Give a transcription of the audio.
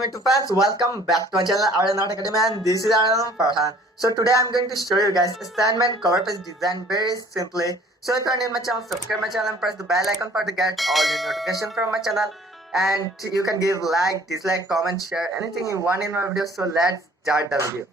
ultimate fans, welcome back to my channel Aryan Academy, and this is Aryan Farhan. So today I'm going to show you guys assignment cover page design very simply. So if you are new to my channel, subscribe my channel and press the bell icon for to get all new notifications from my channel. And you can give like, dislike, comment, share anything you want in my video. So let's start the video.